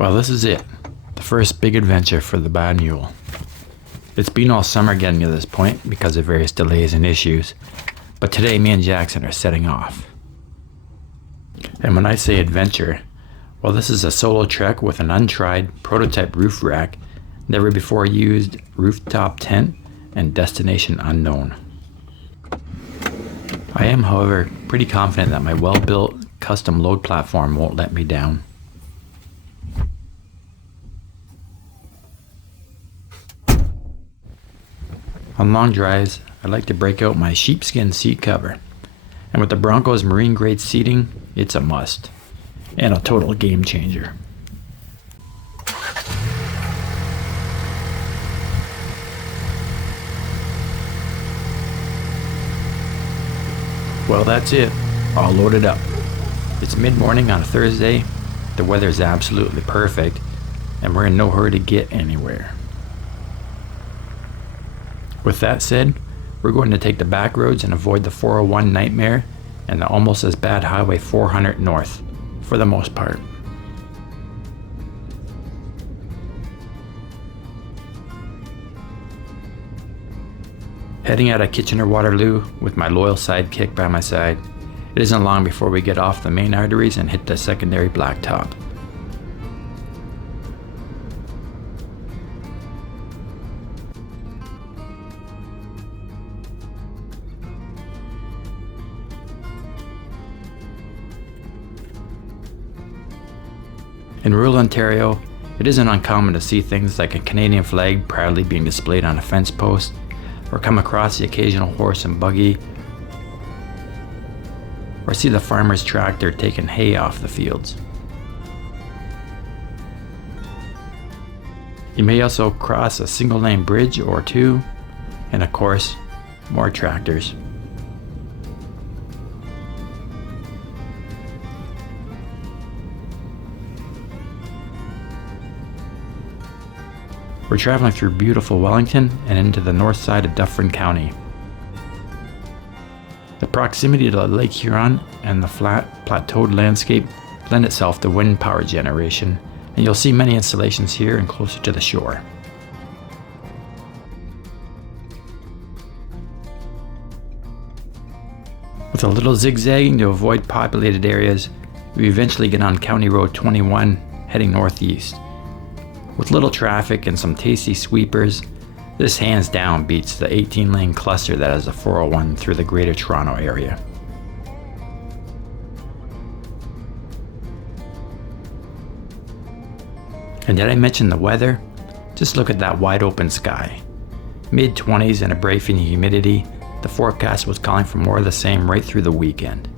Well, this is it. The first big adventure for the Bad Mule. It's been all summer getting to this point because of various delays and issues, but today me and Jackson are setting off. And when I say adventure, well, this is a solo trek with an untried prototype roof rack, never before used rooftop tent, and destination unknown. I am, however, pretty confident that my well-built custom load platform won't let me down. On long drives, I like to break out my sheepskin seat cover, and with the Bronco's marine grade seating, it's a must, and a total game changer. Well, that's it, all loaded up. It's mid-morning on a Thursday, the weather's absolutely perfect, and we're in no hurry to get anywhere. With that said, we're going to take the back roads and avoid the 401 nightmare and the almost as bad Highway 400 north, for the most part. Heading out of Kitchener-Waterloo with my loyal sidekick by my side, it isn't long before we get off the main arteries and hit the secondary blacktop. In rural Ontario, it isn't uncommon to see things like a Canadian flag proudly being displayed on a fence post, or come across the occasional horse and buggy, or see the farmer's tractor taking hay off the fields. You may also cross a single-lane bridge or two, and of course, more tractors. We're traveling through beautiful Wellington and into the north side of Dufferin County. The proximity to Lake Huron and the flat, plateaued landscape lend itself to wind power generation, and you'll see many installations here and closer to the shore. With a little zigzagging to avoid populated areas, we eventually get on County Road 21 heading northeast. With little traffic and some tasty sweepers, this hands down beats the 18-lane cluster that is the 401 through the Greater Toronto area. And did I mention the weather? Just look at that wide open sky. Mid-20s and a break in humidity, the forecast was calling for more of the same right through the weekend.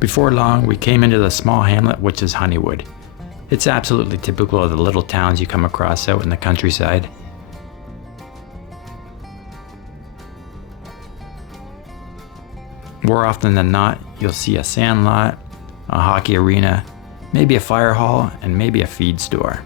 Before long, we came into the small hamlet which is Honeywood. It's absolutely typical of the little towns you come across out in the countryside. More often than not, you'll see a sandlot, a hockey arena, maybe a fire hall, and maybe a feed store.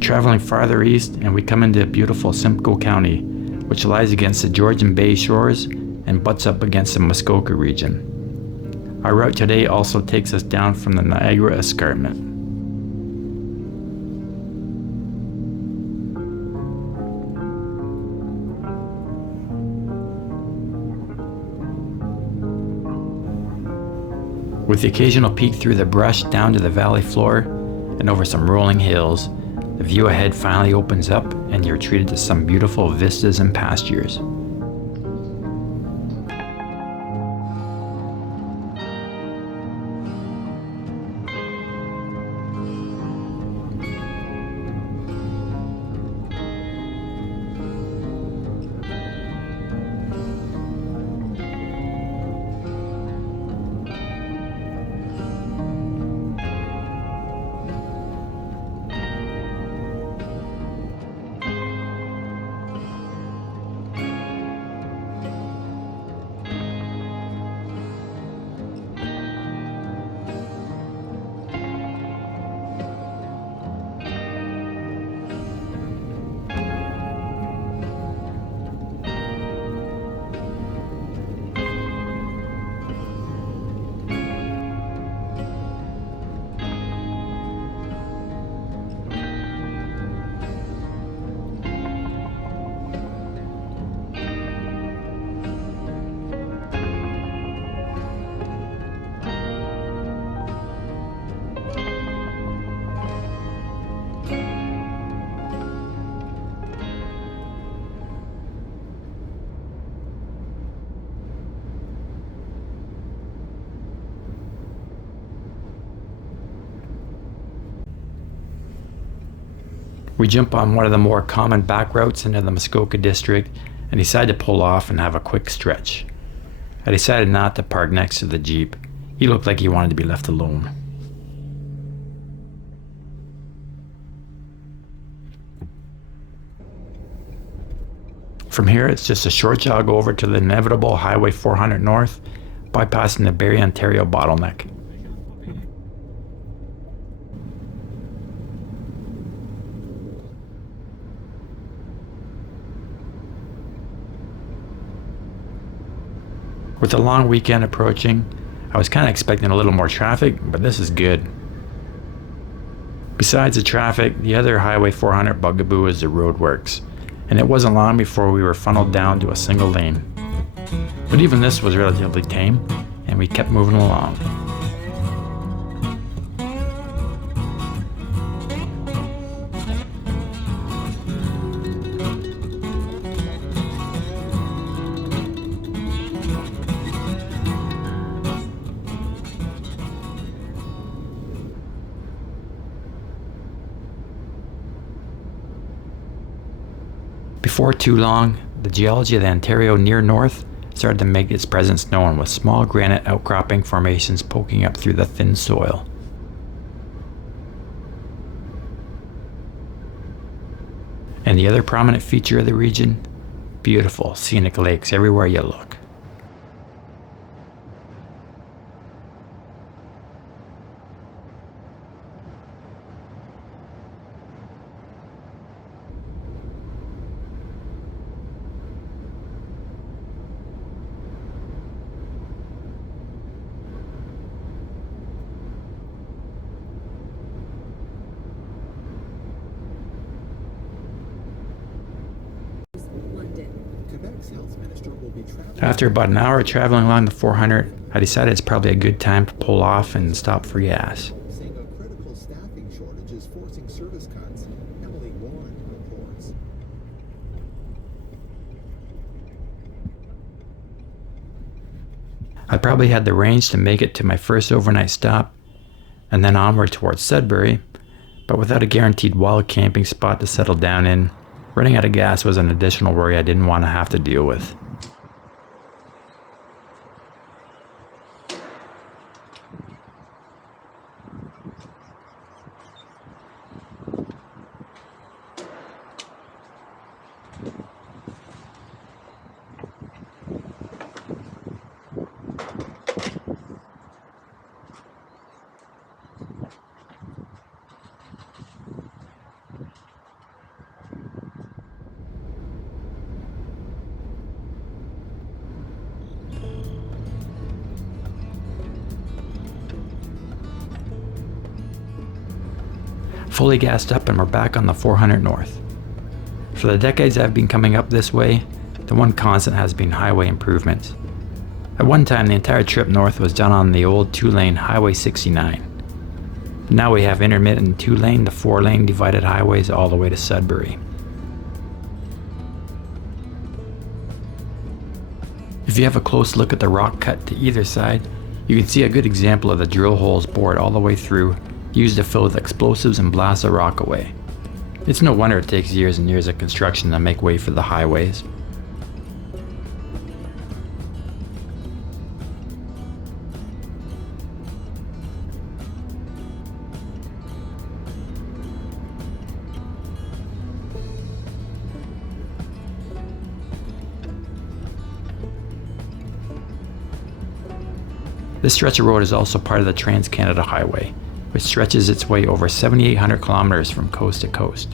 Traveling farther east, and we come into beautiful Simcoe County, which lies against the Georgian Bay shores and butts up against the Muskoka region. Our route today also takes us down from the Niagara Escarpment. With the occasional peek through the brush down to the valley floor and over some rolling hills, the view ahead finally opens up and you're treated to some beautiful vistas and pastures. We jump on one of the more common back routes into the Muskoka district and decide to pull off and have a quick stretch. I decided not to park next to the Jeep. He looked like he wanted to be left alone. From here, it's just a short jog over to the inevitable Highway 400 North, bypassing the Barrie, Ontario bottleneck. With the long weekend approaching, I was kind of expecting a little more traffic, but this is good. Besides the traffic, the other Highway 400 bugaboo is the roadworks, and it wasn't long before we were funneled down to a single lane. But even this was relatively tame, and we kept moving along. Before too long, the geology of the Ontario near north started to make its presence known, with small granite outcropping formations poking up through the thin soil. And the other prominent feature of the region, beautiful scenic lakes everywhere you look. After about an hour of traveling along the 400, I decided it's probably a good time to pull off and stop for gas. Saying a critical staffing shortage is forcing service cuts. Emily Warren reports. I probably had the range to make it to my first overnight stop and then onward towards Sudbury, but without a guaranteed wild camping spot to settle down in, running out of gas was an additional worry I didn't want to have to deal with. Fully gassed up and we're back on the 400 North. For the decades I've been coming up this way, the one constant has been highway improvements. At one time the entire trip north was done on the old 2-lane Highway 69. Now we have intermittent 2-lane to 4-lane divided highways all the way to Sudbury. If you have a close look at the rock cut to either side, you can see a good example of the drill holes bored all the way through, used to fill with explosives and blast the rock away. It's no wonder it takes years and years of construction to make way for the highways. This stretch of road is also part of the Trans-Canada Highway, which stretches its way over 7,800 kilometers from coast to coast.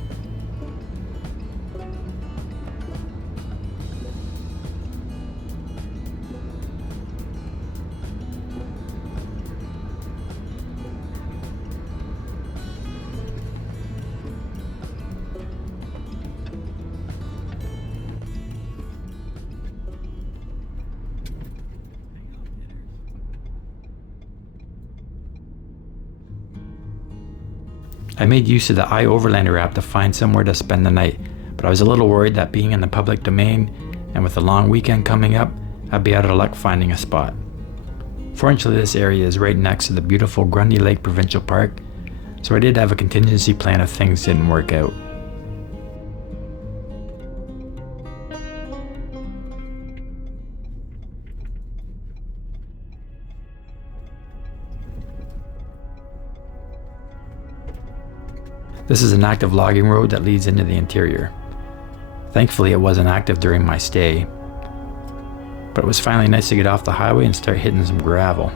I made use of the Overlander app to find somewhere to spend the night, but I was a little worried that being in the public domain and with the long weekend coming up, I'd be out of luck finding a spot. Fortunately, this area is right next to the beautiful Grundy Lake Provincial Park, so I did have a contingency plan if things didn't work out. This is an active logging road that leads into the interior. Thankfully, it wasn't active during my stay, but it was finally nice to get off the highway and start hitting some gravel.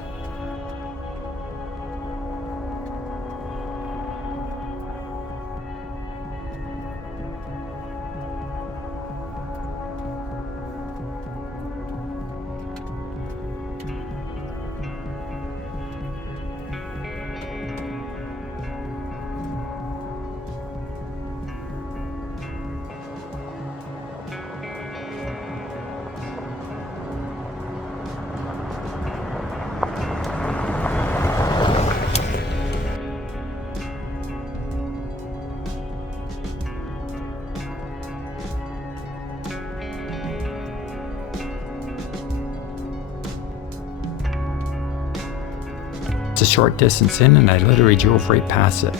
It's a short distance in and I literally drove right past it.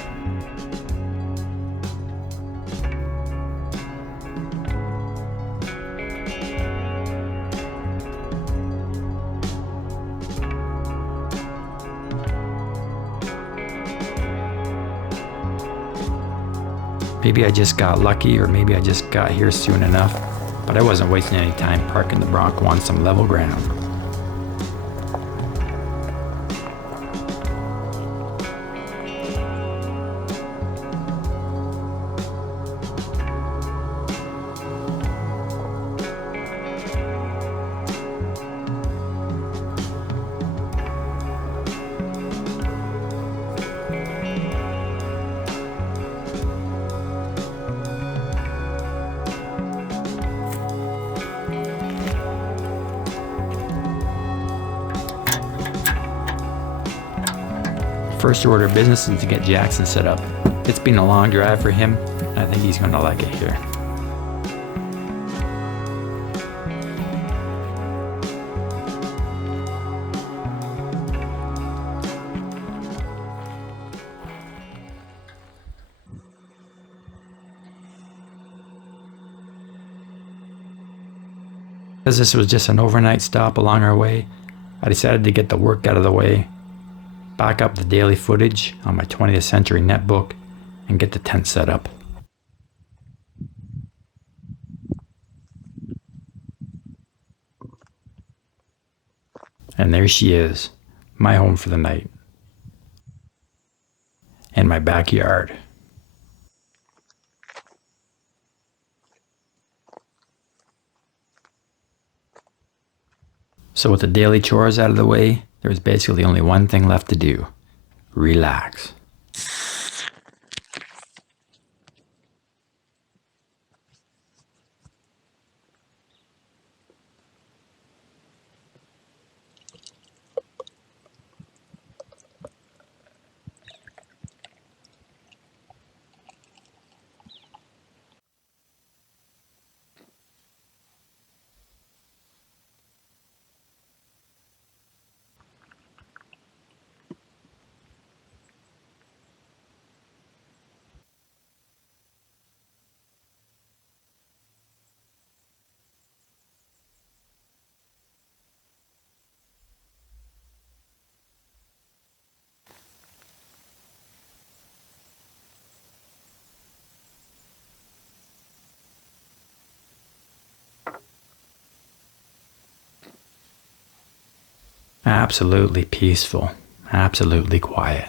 Maybe I just got lucky, or maybe I just got here soon enough, but I wasn't wasting any time parking the Bronco on some level ground. First order of business is to get Jackson set up. It's been a long drive for him, and I think he's going to like it here. As this was just an overnight stop along our way, I decided to get the work out of the way, back up the daily footage on my 20th century netbook, and get the tent set up. And there she is, my home for the night. And my backyard. So with the daily chores out of the way, there was basically only one thing left to do: relax. Absolutely peaceful, absolutely quiet.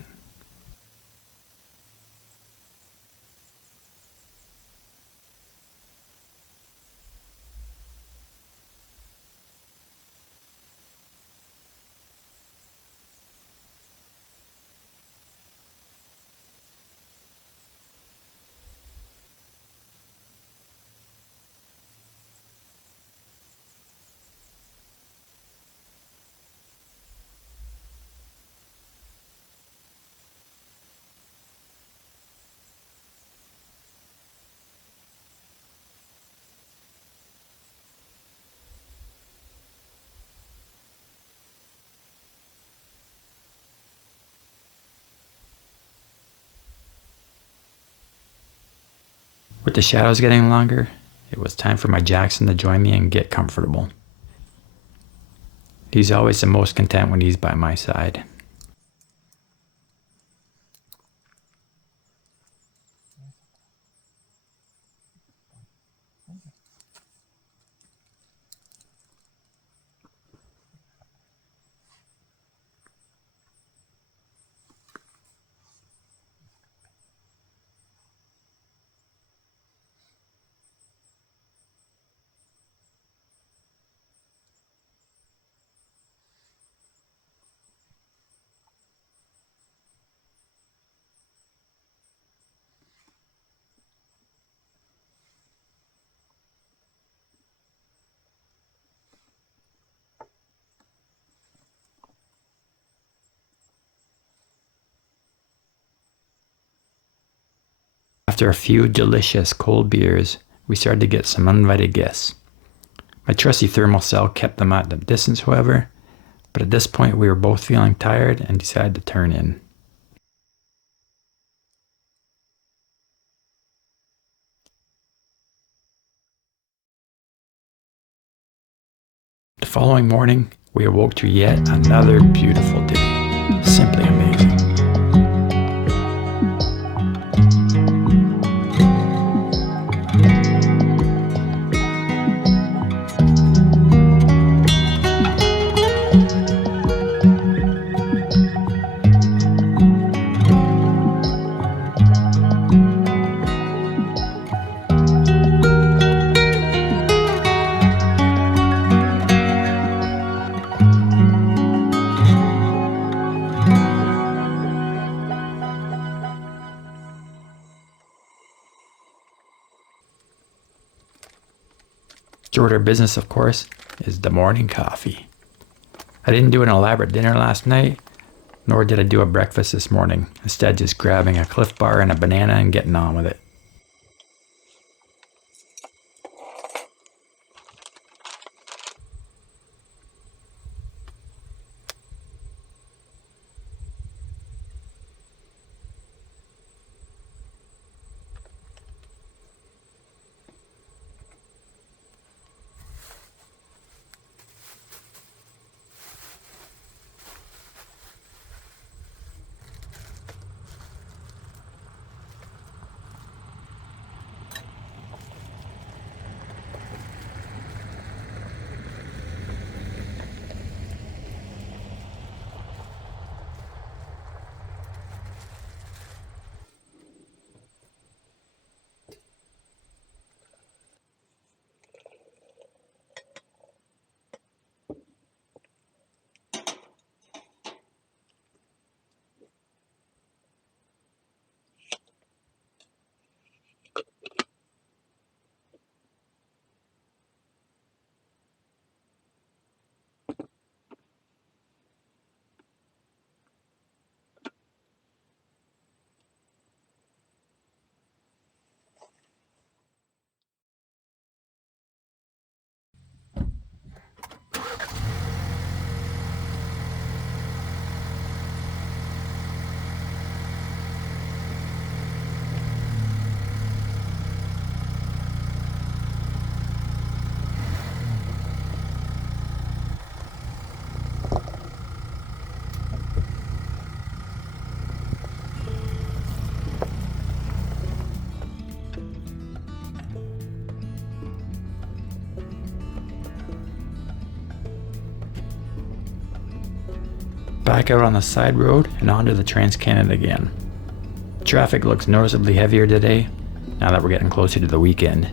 With the shadows getting longer, it was time for my Jackson to join me and get comfortable. He's always the most content when he's by my side. After a few delicious cold beers, we started to get some uninvited guests. My trusty thermal cell kept them at a distance, however, but at this point we were both feeling tired and decided to turn in. The following morning, we awoke to yet another beautiful day. Simply amazing. To order business, of course, is the morning coffee. I didn't do an elaborate dinner last night, nor did I do a breakfast this morning. Instead, just grabbing a Cliff Bar and a banana and getting on with it. Back out on the side road and onto the Trans-Canada again. Traffic looks noticeably heavier today, now that we're getting closer to the weekend.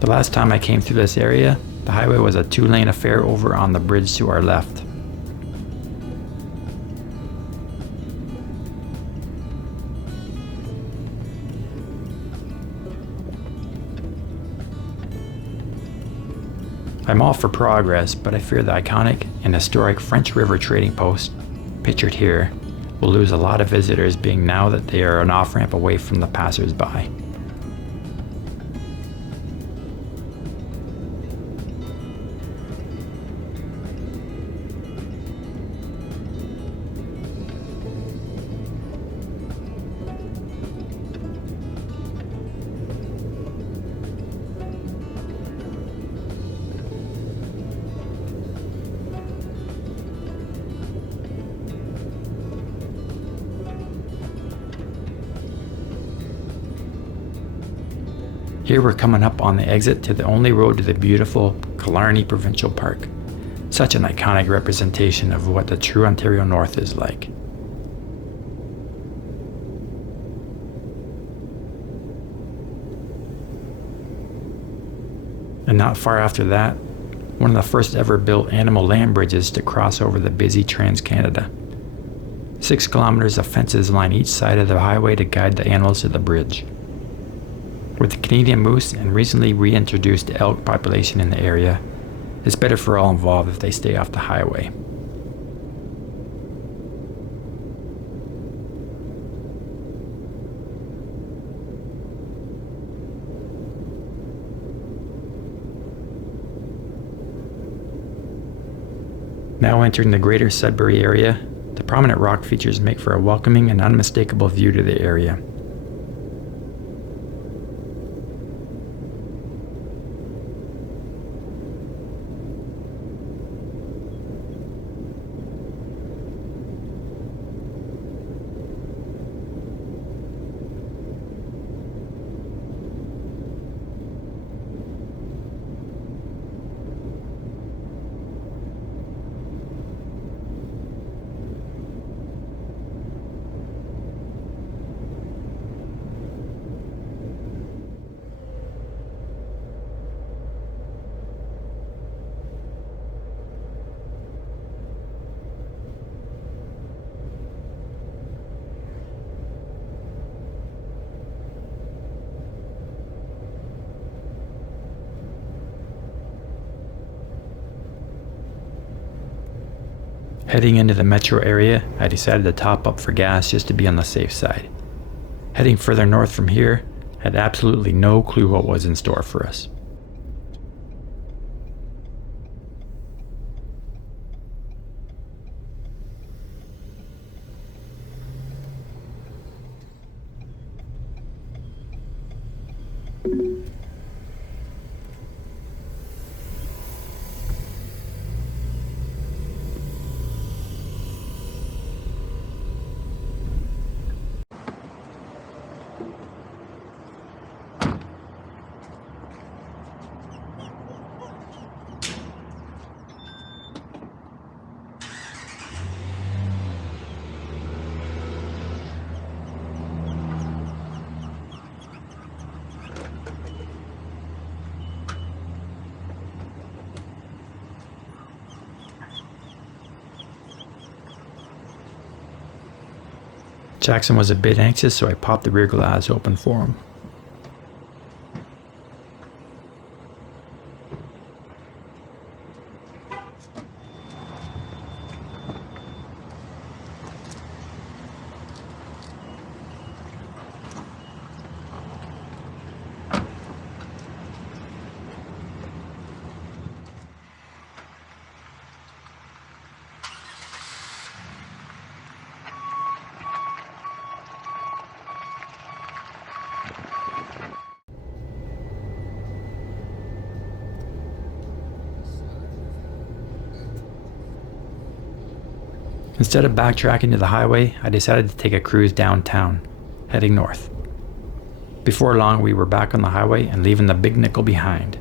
The last time I came through this area, the highway was a 2-lane affair over on the bridge to our left. I'm all for progress, but I fear the iconic and historic French River trading post, pictured here, will lose a lot of visitors, being now that they are an off-ramp away from the passers-by. Here we're coming up on the exit to the only road to the beautiful Killarney Provincial Park. Such an iconic representation of what the true Ontario North is like. And not far after that, one of the first ever built animal land bridges to cross over the busy Trans-Canada. 6 kilometers of fences line each side of the highway to guide the animals to the bridge. With the Canadian moose and recently reintroduced elk population in the area, it's better for all involved if they stay off the highway. Now entering the greater Sudbury area, the prominent rock features make for a welcoming and unmistakable view to the area. Heading into the metro area, I decided to top up for gas just to be on the safe side. Heading further north from here, had absolutely no clue what was in store for us. Jackson was a bit anxious, so I popped the rear glass open for him. Instead of backtracking to the highway, I decided to take a cruise downtown, heading north. Before long, we were back on the highway and leaving the Big Nickel behind.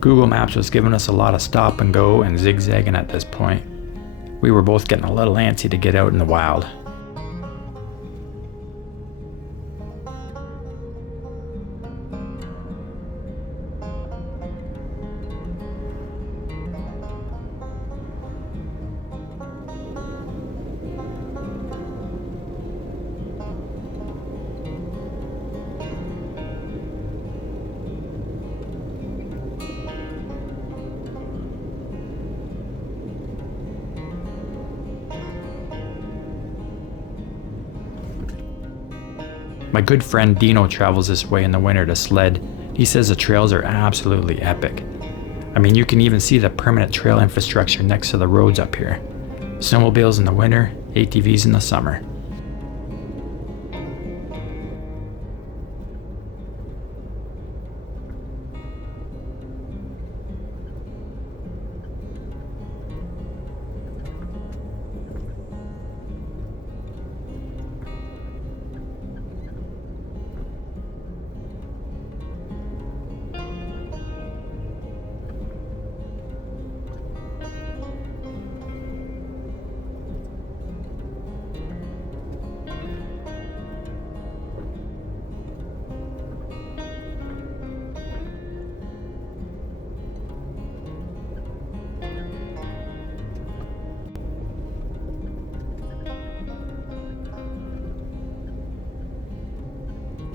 Google Maps was giving us a lot of stop and go and zigzagging at this point. We were both getting a little antsy to get out in the wild. My good friend Dino travels this way in the winter to sled. He says the trails are absolutely epic. I mean, you can even see the permanent trail infrastructure next to the roads up here. Snowmobiles in the winter, ATVs in the summer.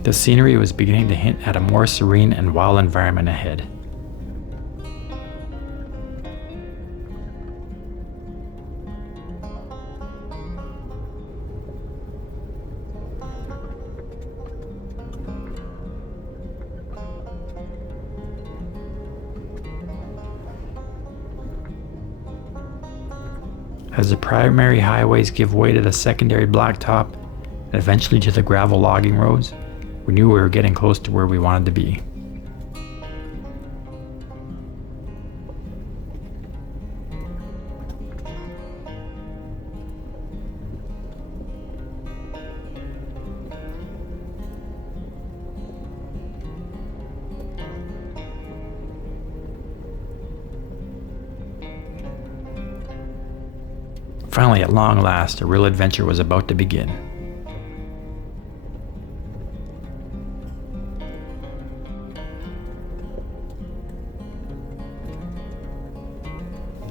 The scenery was beginning to hint at a more serene and wild environment ahead. As the primary highways give way to the secondary blacktop, and eventually to the gravel logging roads, we knew we were getting close to where we wanted to be. Finally, at long last, a real adventure was about to begin.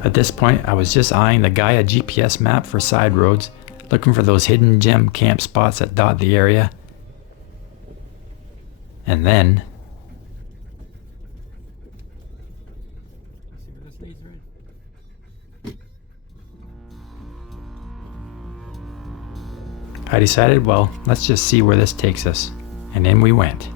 At this point, I was just eyeing the Gaia GPS map for side roads, looking for those hidden gem camp spots that dot the area. And then... I decided, well, let's just see where this takes us. And in we went.